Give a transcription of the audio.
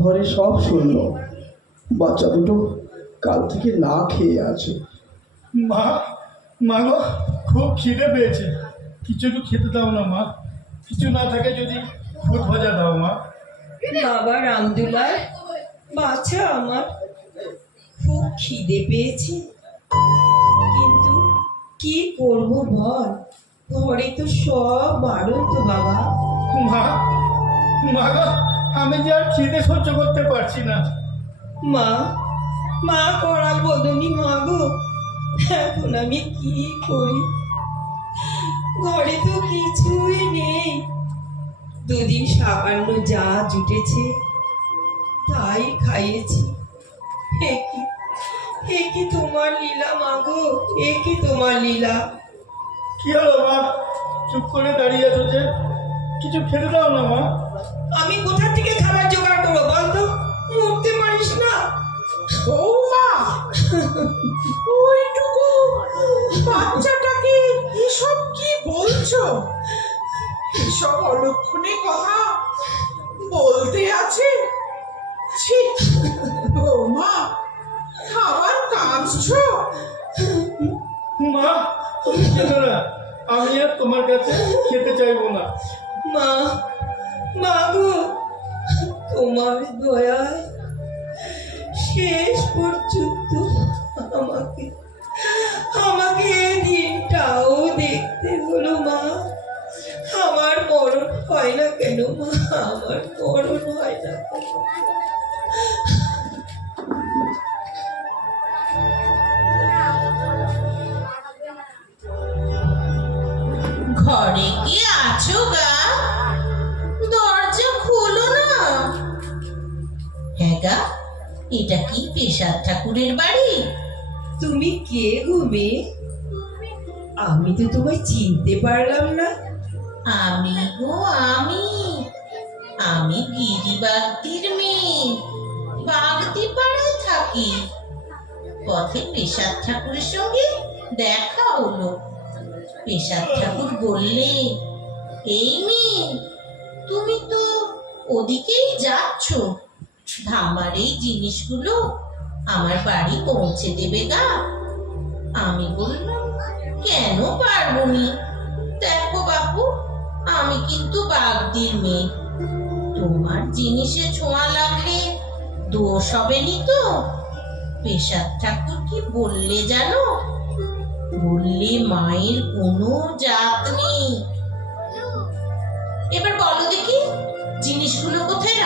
ঘরে সব শূন্য। বাচ্চা দুটো কাল থেকে না খেয়ে আছে। মা, মা গো, খুব খিদে পেয়েছে, কিছু একটু খেতে দাও না মা। কিছু না থাকে যদি ফুট ভাজা দাও মা। বাবা রামদুলার, বাচ্চা আমার, খুব খিদে পেয়েছে, কিন্তু কি করব বল, ঘরে তো সব বারণ তো বাবা। মা, মা গো, আমি যে আর খিদে সহ্য করতে পারছি না। মা, মা করাল বদনি মা গো, এখন আমি কি করি? ঘরে তো কিছুই নেই, দুদিন সামান্য যা জুটেছে তাই খাইয়েছি। এ কি তোমার লীলা মা গো, এ কি তোমার লীলা? কি হলো মা, চুপ করে দাঁড়িয়ে আছো যে? কিছু খেতে দাও না মা। আমি কোথা থেকে খাবার জোগাড় করবো বলতো? মরতে পারিস না? বৌমা, ওইটুকু বাচ্চাটাকে এসব কি বলছো? এসব অলক্ষণে কথা বলতে আছে? ছি, বৌমা, খাবার কাঁদছো? মা, তুমি খেলো না, আমি আর তোমার কাছে খেতে চাইবো না। মা, মা গো, তোমার দয়ায় শেষ পর্যন্ত আমাকে আমাকে এই দিনটাও দেখতে হলো মা। আমার মরণ হয় না কেন মা, আমার মরণ হয় না কেন? ঘরে কি আছো গা? দরজা খোলো না। হ্যাঁ গা, এটা কি পেশাদ ঠাকুরের বাড়ি? তুমি কে গো মেয়ে? আমি তো তোমায় চিনতে পারলাম না। আমি গো, আমি গিরিবাগদির মেয়ে, বাগদি পাড়ায় থাকি। পথে পেশাদ ঠাকুরের সঙ্গে দেখা হলো। পেশাদ ঠাকুর বললে, এই মেয়ে, তুমি তো ওদিকেই যাচ্ছ, ধামার এই জিনিসগুলো আমার বাড়ি পৌঁছে দেবে গা? আমি বললাম, কেন পারবো নি? দেখো বাপু, আমি কিন্তু বাগদির মেয়ে, তোমার জিনিসে ছোঁয়া লাগলে দোষ হবে নি তো? পেশাদ ঠাকুর কি বললে জানো? বললে মায়ের কোনো জাত নেই। এবার বলো দেখি, জিনিসগুলো কোথায়